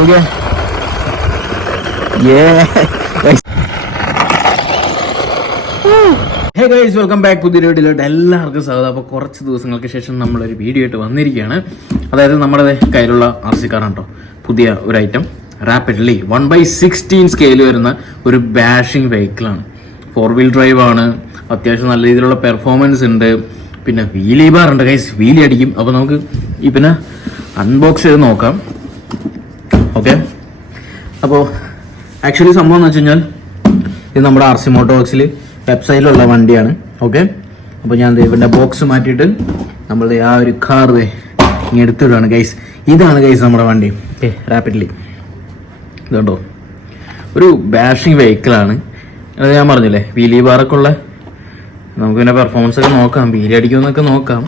Okay. Hey guys, welcome back പുതിയ വീഡിയോയിലോട്ട് എല്ലാവർക്കും സ്വാഗതം. അപ്പോൾ കുറച്ച് ദിവസങ്ങൾക്ക് ശേഷം നമ്മളൊരു വീഡിയോ ആയിട്ട് വന്നിരിക്കുകയാണ്. അതായത് നമ്മുടെ കയ്യിലുള്ള RC കാറാണ് കേട്ടോ, പുതിയ ഒരു ഐറ്റം. റാപ്പിഡ്ലി 1/16 സ്കെയിൽ വരുന്ന ഒരു ബാഷിംഗ് വെഹിക്കിളാണ്. 4-wheel ഡ്രൈവ് ആണ്. അത്യാവശ്യം നല്ല രീതിയിലുള്ള പെർഫോമൻസ് ഉണ്ട്. പിന്നെ വീലി ബാർ ഉണ്ട് ഗൈസ്, വീലി അടിക്കും. അപ്പോൾ നമുക്ക് ഈ പിന്നെ അൺബോക്സ് ചെയ്ത് നോക്കാം. ഓക്കെ, അപ്പോൾ ആക്ച്വലി സംഭവം എന്ന് വെച്ച് കഴിഞ്ഞാൽ ഇത് നമ്മുടെ RC മോട്ടോർസിൽ വെബ്സൈറ്റിലുള്ള വണ്ടിയാണ്. ഓക്കെ, അപ്പോൾ ഞാൻ ഇവരുടെ ബോക്സ് മാറ്റിയിട്ട് നമ്മൾ ആ ഒരു കാർ ഇങ്ങനെ എടുത്തിടുകയാണ് ഗൈസ്. ഇതാണ് ഗൈസ് നമ്മുടെ വണ്ടി. ഓക്കെ, റാപ്പിഡ്ലി ഇതുണ്ടോ, ഒരു ബാഷിംഗ് വെഹിക്കിളാണ്. അത് ഞാൻ പറഞ്ഞില്ലേ, വീലി ബാറൊക്കെ ഉള്ള. നമുക്ക് പിന്നെ പെർഫോമൻസ് ഒക്കെ നോക്കാം, വീലി അടിക്കുമെന്നൊക്കെ നോക്കാം.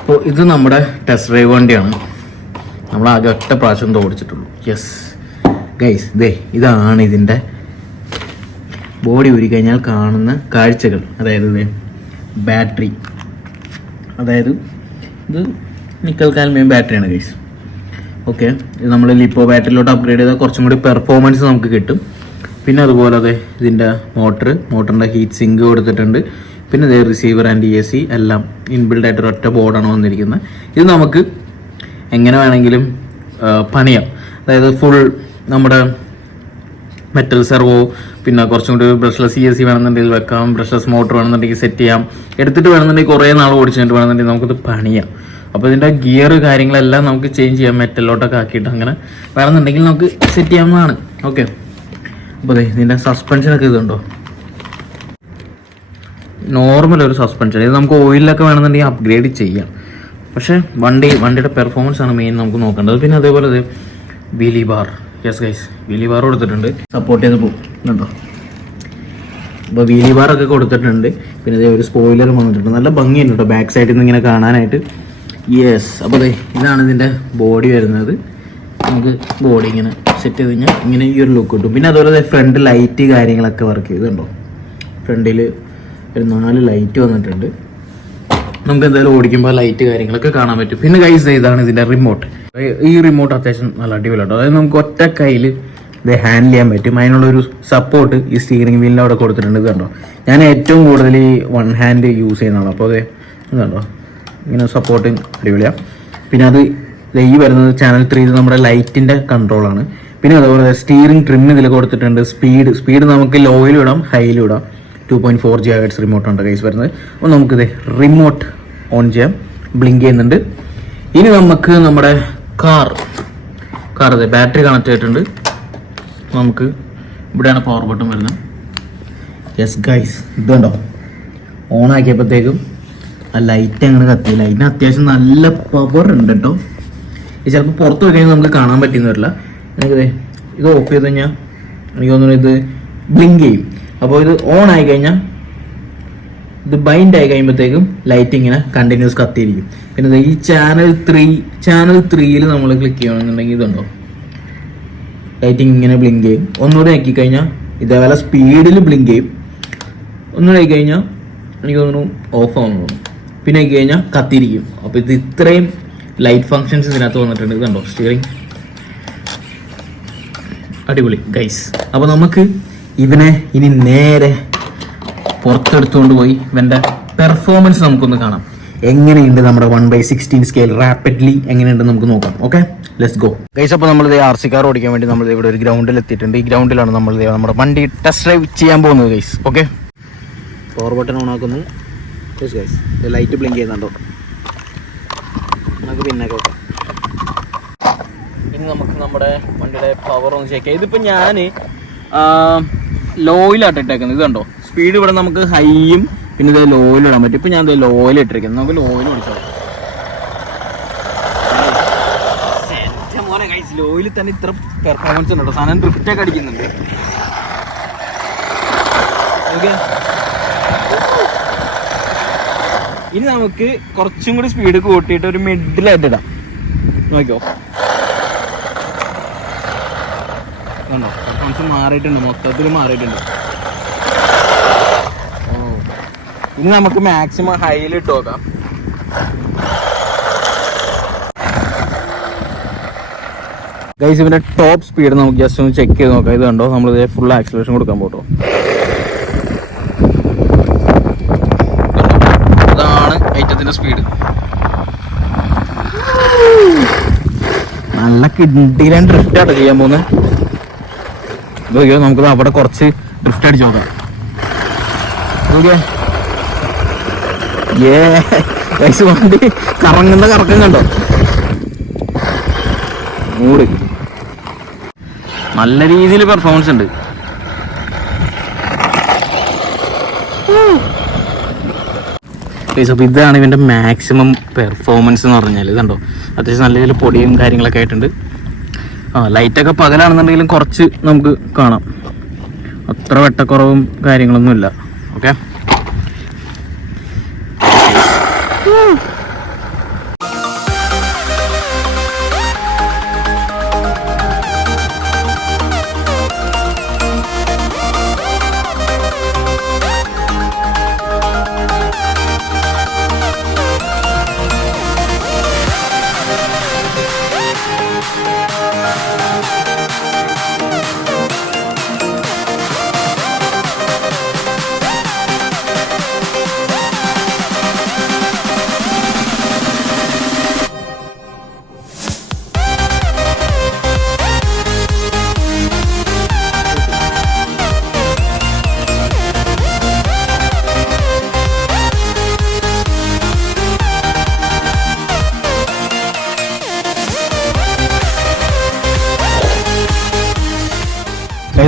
അപ്പോൾ ഇത് നമ്മുടെ ടെസ്റ്റ് ഡ്രൈവ് വണ്ടിയാണ്. നമ്മൾ ആകെ ഒറ്റ പ്രാവശ്യം ഓടിച്ചിട്ടുള്ളൂ. യെസ് ഗൈസ്, ഇതാണ് ഇതിൻ്റെ ബോഡി ഊരി കഴിഞ്ഞാൽ കാണുന്ന കാഴ്ചകൾ. അതായത് ബാറ്ററി, അതായത് ഇത് നിക്കൽ കാൽമിയം ബാറ്ററിയാണ് ഗൈസ്. ഓക്കെ, ഇത് നമ്മൾ ലിപ്പോ ബാറ്ററിയിലോട്ട് അപ്ഗ്രേഡ് ചെയ്താൽ കുറച്ചും കൂടി പെർഫോമൻസ് നമുക്ക് കിട്ടും. പിന്നെ അതുപോലെ ഇതിൻ്റെ മോട്ടറിൻ്റെ ഹീറ്റ് സിങ്ക് കൊടുത്തിട്ടുണ്ട്. പിന്നെ റിസീവർ ആൻഡ് AC എല്ലാം ഇൻബിൽഡ് ആയിട്ട് ഒറ്റ ബോർഡാണ് വന്നിരിക്കുന്നത്. ഇത് നമുക്ക് എങ്ങനെ വേണമെങ്കിലും പണിയാം. അതായത് ഫുൾ നമ്മുടെ മെറ്റൽ സെർവോ, പിന്നെ കുറച്ചും കൂടി ബ്രഷ്ലെസ് ESC വേണമെന്നുണ്ടെങ്കിൽ വെക്കാം, ബ്രഷ്ലെസ് മോട്ടർ വേണമെന്നുണ്ടെങ്കിൽ സെറ്റ് ചെയ്യാം. എടുത്തിട്ട് വേണമെന്നുണ്ടെങ്കിൽ കുറേ നാൾ ഓടിച്ചിട്ട് വേണമെന്നുണ്ടെങ്കിൽ നമുക്കിത് പണിയാം. അപ്പോൾ ഇതിൻ്റെ ഗിയർ കാര്യങ്ങളെല്ലാം നമുക്ക് ചേഞ്ച് ചെയ്യാം, മെറ്റലിലോട്ടൊക്കെ ആക്കിയിട്ട് അങ്ങനെ വേണമെന്നുണ്ടെങ്കിൽ നമുക്ക് സെറ്റ് ചെയ്യാവുന്നതാണ്. ഓക്കെ, അപ്പോൾ ഇതിൻ്റെ സസ്പെൻഷനൊക്കെ ഇതുണ്ടോ, നോർമൽ ഒരു സസ്പെൻഷൻ. ഇത് നമുക്ക് ഓയിലൊക്കെ വേണമെന്നുണ്ടെങ്കിൽ അപ്ഗ്രേഡ് ചെയ്യാം. പക്ഷേ വണ്ടിയുടെ പെർഫോമൻസ് ആണ് മെയിൻ നമുക്ക് നോക്കേണ്ടത്. പിന്നെ അതേപോലെ wheelie bar, yes guys, wheelie bar കൊടുത്തിട്ടുണ്ട്, സപ്പോർട്ട് ചെയ്ത് പോകും കേട്ടോ. അപ്പോൾ വീലി ബാറൊക്കെ കൊടുത്തിട്ടുണ്ട്. പിന്നെ ഒരു സ്പോയിലർ വന്നിട്ടുണ്ട്, നല്ല ഭംഗിയുണ്ട് കേട്ടോ ബാക്ക് സൈഡിൽ നിന്ന് ഇങ്ങനെ കാണാനായിട്ട്. യെസ്, അപ്പോൾ ഇതാണ് ഇതിൻ്റെ ബോഡി വരുന്നത്. നമുക്ക് ബോഡി ഇങ്ങനെ സെറ്റ് ചെയ്ത് കഴിഞ്ഞാൽ ഇങ്ങനെ ഈ ഒരു ലുക്ക് കിട്ടും. പിന്നെ അതുപോലെ ഫ്രണ്ട് ലൈറ്റ് കാര്യങ്ങളൊക്കെ വർക്ക് ചെയ്തുണ്ടോ, ഫ്രണ്ടിൽ ഒരു 4 ലൈറ്റ് വന്നിട്ടുണ്ട്. നമുക്ക് എന്തായാലും ഓടിക്കുമ്പോൾ ലൈറ്റ് കാര്യങ്ങളൊക്കെ കാണാൻ പറ്റും. പിന്നെ ഗൈസ്, ഇതാണ് ഇതിൻ്റെ റിമോട്ട്. ഈ റിമോട്ട് അത്യാവശ്യം നല്ല അടിപൊളിയാട്ടോ. അതായത് നമുക്ക് ഒറ്റ കയ്യിൽ ഇത് ഹാൻഡിൽ ചെയ്യാൻ പറ്റും. അതിനുള്ളൊരു സപ്പോർട്ട് ഈ സ്റ്റീറിംഗ് വീലിൻ്റെ അവിടെ കൊടുത്തിട്ടുണ്ട്. ഇത് കണ്ടോ, ഞാൻ ഏറ്റവും കൂടുതൽ ഈ 1 ഹാൻഡ് യൂസ് ചെയ്യുന്നതാണ്. അപ്പോൾ ഇത് കണ്ടോ, ഇങ്ങനെ സപ്പോർട്ട് അടിപൊളിയാണ്. പിന്നെ ഈ വരുന്നത് ചാനൽ 3 നമ്മുടെ ലൈറ്റിൻ്റെ കൺട്രോളാണ്. പിന്നെ അതുപോലെ സ്റ്റിയറിംഗ് ട്രിം ഇതിൽ കൊടുത്തിട്ടുണ്ട്. സ്പീഡ് നമുക്ക് ലോയിലും ഇടാം, ഹൈയിലും ഇടാം. 2.4 GHz റിമോട്ടുണ്ട് ഗൈസ് വരുന്നത്. അപ്പോൾ നമുക്കിത് റിമോട്ട് ഓൺ ചെയ്യാം, ബ്ലിങ്ക് ചെയ്യുന്നുണ്ട്. ഇനി നമുക്ക് നമ്മുടെ കാർ ബാറ്ററി കണക്ട് ചെയ്തിട്ടുണ്ട്. നമുക്ക് ഇവിടെയാണ് പവർ ബട്ടൺ വരുന്നത്. യെസ് ഗൈസ്, ഇതുണ്ടോ, ഓൺ ആക്കിയപ്പോഴത്തേക്കും ആ ലൈറ്റ് അങ്ങനെ കത്തി. ലൈറ്റിന് അത്യാവശ്യം നല്ല പവർ ഉണ്ട് കേട്ടോ. ഇത് ചിലപ്പോൾ പുറത്ത് പോയി കഴിഞ്ഞാൽ നമുക്ക് കാണാൻ പറ്റിയെന്ന് വരില്ല. എനിക്കതേ ഇത് ഓഫ് ചെയ്ത് കഴിഞ്ഞാൽ എനിക്ക് തോന്നുന്നു ഇത് ബ്ലിങ്ക് ചെയ്യും. അപ്പോൾ ഇത് ഓൺ ആയി കഴിഞ്ഞാൽ, ഇത് ബൈൻഡ് ആയി കഴിയുമ്പോഴത്തേക്കും ലൈറ്റ് ഇങ്ങനെ കണ്ടിന്യൂസ് കത്തിയിരിക്കും. പിന്നെ ഈ ചാനൽ 3യിൽ നമ്മൾ ക്ലിക്ക് ചെയ്യണമെന്നുണ്ടെങ്കിൽ ഇതുണ്ടോ, ലൈറ്റിങ് ഇങ്ങനെ ബ്ലിങ്ക് ചെയ്യും. ഒന്നുകൂടെ ആക്കി കഴിഞ്ഞാൽ ഇതേപോലെ സ്പീഡിൽ ബ്ലിങ്ക് ചെയ്യും. ഒന്നുകൂടെ ആയി കഴിഞ്ഞാൽ എനിക്ക് തോന്നുന്നു ഓഫ് ആവുന്നു. പിന്നെ ആക്കി കഴിഞ്ഞാൽ കത്തിയിരിക്കും. അപ്പോൾ ഇത് ഇത്രയും ലൈറ്റ് ഫങ്ഷൻസ് ഇതിനകത്ത് വന്നിട്ടുണ്ട്. ഇതുണ്ടോ, സ്റ്റിയറിംഗ് അടിപൊളി ഗൈസ്. അപ്പോൾ നമുക്ക് ഇവനെ ഇനി നേരെ പുറത്തെടുത്തുകൊണ്ട് പോയി ഇവൻ്റെ പെർഫോമൻസ് നമുക്കൊന്ന് കാണാം. എങ്ങനെയുണ്ട് നമ്മുടെ 1/16 സ്കെയിൽ റാപ്പിഡ്ലി എങ്ങനെയുണ്ടെന്ന് നമുക്ക് നോക്കാം. Okay, let's go guys. അപ്പോൾ നമ്മൾ RC കാർ ഓടിക്കാൻ വേണ്ടി നമ്മൾ ഇവിടെ ഒരു ഗ്രൗണ്ടിൽ എത്തിയിട്ടുണ്ട്. ഈ ഗ്രൗണ്ടിലാണ് നമ്മൾ നമ്മുടെ വണ്ടി ടെസ്റ്റ് ഡ്രൈവ് ചെയ്യാൻ പോകുന്നത് guys. Okay, power button on ആക്കുന്നു. യെസ് ഗൈസ്, ലൈറ്റ് ബ്ലിങ്ക് ചെയ്യുന്നുണ്ടോ, നമുക്ക് പിന്നെ നോക്കാം. ഇനി നമുക്ക് നമ്മുടെ വണ്ടിയുടെ പവർ ഒന്ന് ചെക്ക് ചെയ്യാം. ഇതിപ്പോൾ ഞാൻ ലോയിലായിട്ട് ഇട്ടേക്കുന്നത്. ഇത് കണ്ടോ, സ്പീഡ് ഇവിടെ നമുക്ക് ഹൈയും പിന്നെ ഇത് ലോയിൽ ഇടാൻ പറ്റും. ഇപ്പം ഞാൻ ലോയിൽ ഇട്ടിരിക്കുന്നത്, നമുക്ക് ലോയിൽ ഓടിച്ചോ. മോനെ ഗൈസ്, ലോയിൽ തന്നെ ഇത്ര പെർഫോമൻസ് ഉണ്ട് കേട്ടോ. സാധനം ഡ്രിഫ്റ്റൊക്കെ അടിക്കുന്നുണ്ട്. ഓക്കെ, ഇനി നമുക്ക് കുറച്ചും കൂടി സ്പീഡ് കൂട്ടിയിട്ട് ഒരു മിഡിലായിട്ട് ഇടാം. നോക്കിയോ, പെർഫോമൻസ് മാറിയിട്ടുണ്ട്, മൊത്തത്തിൽ മാറിയിട്ടുണ്ട്. ഇനി നമുക്ക് മാക്സിമം ഹൈയിൽ ഇട്ട് നോക്കാം. ഗൈസ് ഇതിന്റെ ടോപ്പ് സ്പീഡ് നമുക്ക് ജസ്റ്റ് ഒന്ന് ചെക്ക് ചെയ്ത് നോക്കാം. ഇത് കണ്ടോ, നമ്മൾ ഇതേ ഫുൾ ആക്സിലറേഷൻ കൊടുക്കാൻ പോട്ടോ. ഇതാണ് ഐറ്റത്തിന്റെ സ്പീഡ്. നല്ല കിഡിലൻ ഡ്രിഫ്റ്റ് ആട്ടോ ചെയ്യാൻ പോകുന്നത്. നമുക്ക് അവിടെ കുറച്ച് ഡ്രിഫ്റ്റ് അടിച്ച് നോക്കാം. വണ്ടി കറങ്ങുന്ന കറക്കം കണ്ടോ, മൂട് നല്ല രീതിയിൽ പെർഫോമൻസ് ഉണ്ട്. അപ്പോൾ ഇതാണ് ഇവൻ്റെ മാക്സിമം പെർഫോമൻസ് എന്ന് പറഞ്ഞാൽ. ഇതുണ്ടോ, അത്യാവശ്യം നല്ല രീതിയിൽ പൊടിയും കാര്യങ്ങളൊക്കെ ആയിട്ടുണ്ട്. ലൈറ്റൊക്കെ പകലാണെന്നുണ്ടെങ്കിലും കുറച്ച് നമുക്ക് കാണാം, അത്ര വെട്ടക്കുറവും കാര്യങ്ങളൊന്നുമില്ല. ഓക്കെ,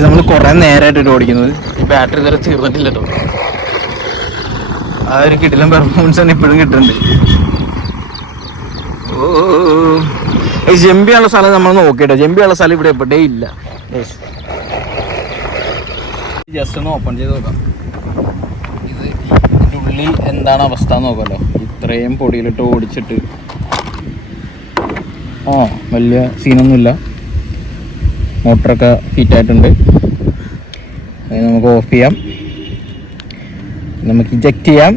നമ്മൾ കുറെ നേരമായിട്ട് ഓടിക്കുന്നത്. ഈ ബാറ്ററി ഇതുവരെ തീർന്നിട്ടില്ല കേട്ടോ. ആ ഒരു കിടിലൻ പെർഫോമൻസ് തന്നെ ഇപ്പോഴും കിട്ടുന്നുണ്ട്. ജമ്പിയുള്ള സ്ഥലം നമ്മൾ നോക്കിയിട്ടോ, ജമ്പിയുള്ള സ്ഥലം ഇവിടെ എവിടെ ഇല്ല. ജസ്റ്റ് ഒന്ന് ഓപ്പൺ ചെയ്ത് നോക്കാം. ഇത് ഇതിൻ്റെ ഉള്ളിൽ എന്താണ് അവസ്ഥ എന്ന് നോക്കാമല്ലോ. ഇത്രയും പൊടിയിലിട്ട് ഓടിച്ചിട്ട് വലിയ സീനൊന്നുമില്ല. മോട്ടറൊക്കെ ഹീറ്റായിട്ടുണ്ട്. അത് നമുക്ക് ഓഫ് ചെയ്യാം, നമുക്ക് ഇജക്റ്റ് ചെയ്യാം,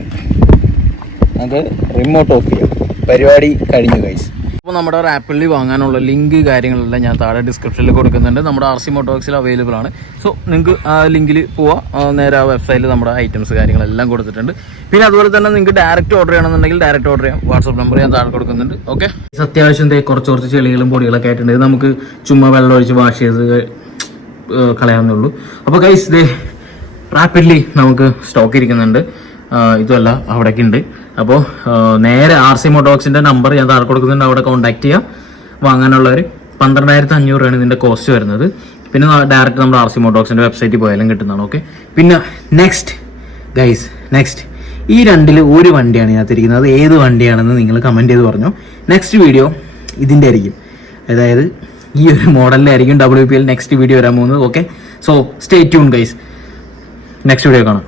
അത് റിമോട്ട് ഓഫ് ചെയ്യാം. പരിപാടി കഴിഞ്ഞു ഗൈസ്. അപ്പോൾ നമ്മുടെ റാപ്പിഡ്ലി വാങ്ങാനുള്ള ലിങ്ക് കാര്യങ്ങളെല്ലാം ഞാൻ താഴെ ഡിസ്ക്രിപ്ഷനിൽ കൊടുക്കുന്നുണ്ട്. നമ്മുടെ RC മോട്ടോർസിൽ അവൈലബിൾ ആണ്. സോ നിങ്ങൾക്ക് ആ ലിങ്കിൽ പോവാം, നേരെ ആ വെബ്സൈറ്റിൽ നമ്മുടെ ഐറ്റംസ് കാര്യങ്ങളെല്ലാം കൊടുത്തിട്ടുണ്ട്. പിന്നെ അതുപോലെ തന്നെ നിങ്ങൾക്ക് ഡയറക്റ്റ് ഓർഡർ ചെയ്യണമെന്നുണ്ടെങ്കിൽ ഡയറക്റ്റ് ഓർഡർ ചെയ്യാം. വാട്സപ്പ് നമ്പർ ഞാൻ താഴെ കൊടുക്കുന്നുണ്ട്. ഓക്കെ, അത്യാവശ്യം കുറച്ച് ചെളികളും പൊടികളൊക്കെ ആയിട്ടുണ്ട്. ഇത് നമുക്ക് ചുമ്മാ വെള്ളം ഒഴിച്ച് വാഷ് ചെയ്ത് കളയാവുന്നേ ഉള്ളൂ. അപ്പോൾ ഗൈസ് ദേ റാപ്പിഡ്ലി നമുക്ക് സ്റ്റോക്ക് ഇരിക്കുന്നുണ്ട്. ഇതുമല്ല അവിടേക്ക് ഉണ്ട്. അപ്പോൾ നേരെ RC മോട്ടോർസിൻ്റെ നമ്പർ ഞാൻ താഴെ കൊടുക്കുന്നുണ്ട്, അവിടെ കോൺടാക്ട് ചെയ്യാം. വാങ്ങാനുള്ളവർ 12,500 രൂപയാണ് ഇതിൻ്റെ കോസ്റ്റ് വരുന്നത്. പിന്നെ ഡയറക്റ്റ് നമ്മുടെ RC മോട്ടോർസിൻ്റെ വെബ്സൈറ്റിൽ പോയാലും കിട്ടുന്നതാണ്. ഓക്കെ, പിന്നെ നെക്സ്റ്റ് ഈ രണ്ടിൽ ഒരു വണ്ടിയാണ് ഇതിനകത്തിരിക്കുന്നത്. അത് ഏത് വണ്ടിയാണെന്ന് നിങ്ങൾ കമൻറ്റ് ചെയ്ത് പറഞ്ഞു. നെക്സ്റ്റ് വീഡിയോ ഇതിൻ്റെ ആയിരിക്കും, അതായത് ഈ ഒരു മോഡലിലായിരിക്കും WPL നെക്സ്റ്റ് വീഡിയോ വരാൻ പോകുന്നത്. Okay, so stay tune guys, next video കാണാം.